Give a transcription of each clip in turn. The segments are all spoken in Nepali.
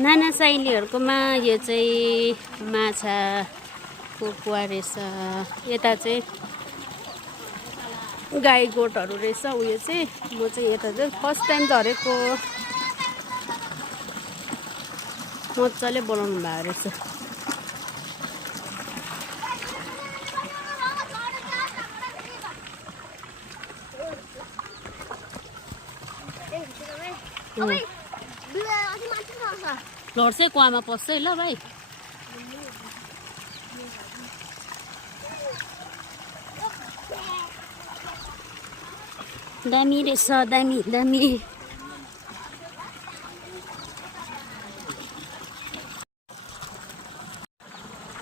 नाना साइलीहरुकोमा यो चाहिँ माछा कुकुवा रहेछ। यता चाहिँ गाई गोठहरु रहेछ। उयो चाहिँ म चाहिँ यता चाहिँ फर्स्ट टाइम झरेको। मजाले बनाउनु भएको रहेछ। लड्छ कुवामा पस्छ है ल भाइ। दामी रहेछ, दामी दामी।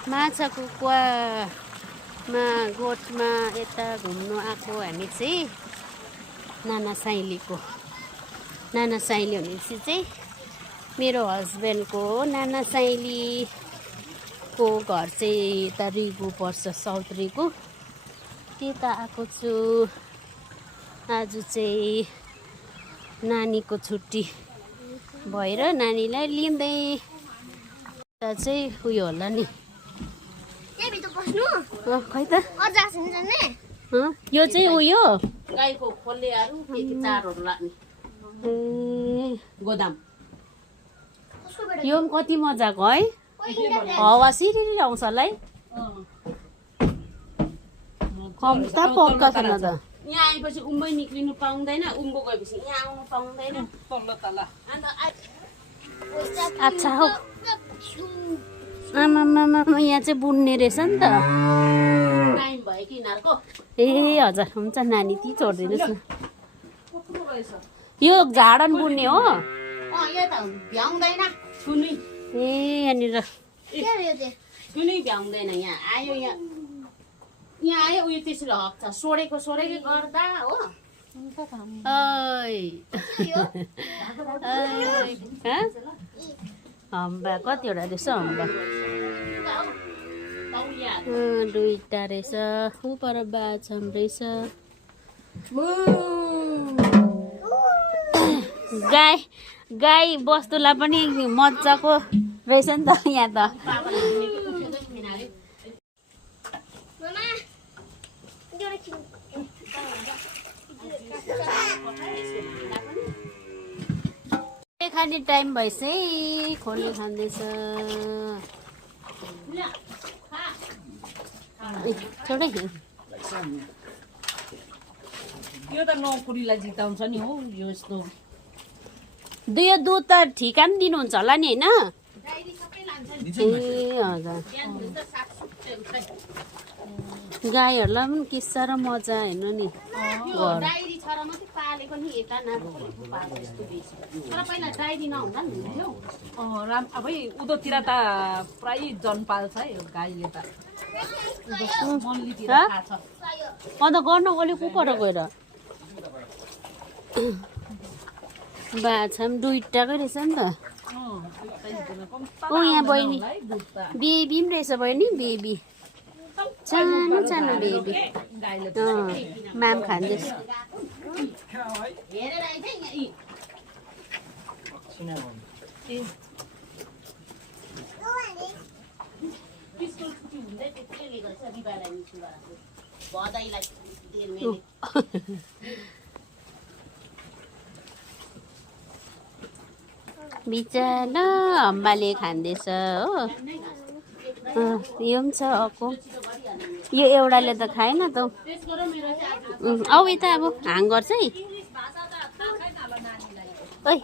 माछा कुकुवामा गोठमा यता घुम्नु आएको हामी चाहिँ नाना साइलीको। नाना साइली भनेपछि चाहिँ मेरो हस्बेन्डको नाना साइलीको घर चाहिँ यता रिगु पर्छ, साउथ रिगु। त्यता आएको छु। आज चाहिँ नानीको छुट्टी भएर नानीलाई लिँदै यता चाहिँ उयो होला नि। खै त यो चाहिँ उयो गाईको खोलेहरू के चारोहरू लाग्ने गोदाम। यो पनि कति मजाको है। हावा सिरिरी आउँछ होला है। कम्ता पक्का छैन त। यहाँ आएपछि उम्मै निक्लिनु पाउँदैन, उम्बो गएपछि यहाँ आउनु पाउँदैन। तल्लो तल अच्छा हो। आमामामा यहाँ चाहिँ बुन्ने रहेछ नि त। टाइम भयो कि यिनीहरूको। ए हजुर हुन्छ नानी ती छोडिदिनुहोस् न। यो झाडन बुन्ने हो। यो त भ्याउँदैन सुनि। ए यहाँनिर सुनि भ्याउँदैन। यहाँ आयो यहाँ आयो उयो त्यसरी हक्छ सोडेको गर्दा हो। हम्बा कतिवटा रहेछ हम्बा। दुईटा रहेछ। उपर बाछम रहेछ। गाई बस्तुलाई पनि मजाको रहेछ नि त यहाँ त। खाने टाइम भएछ है। खोले खाँदैछ। छोडै यो त नौकरीलाई जिताउँछ नि हो। यो यस्तो यो दुध त ठिका पनि दिनुहुन्छ होला नि होइन। ए हजुर गाईहरूलाई पनि के साह्रो मजा होइन नि। अब उधोतिर त प्राय जन पाल्छ है गाईले त। अन्त गर्नु अलिक कुपर गएर बाछा पनि दुईटाकै रहेछ नि त। यहाँ बहिनी बेबी पनि रहेछ बहिनी। बेबी सानो सानो बेबी। माम खाँदैछ। बिचरा हम्बाले खाँदैछ हो। यो पनि छ अर्को। यो एउटाले त खाएन त। औ यता अब हाङ गर्छ है। ओइ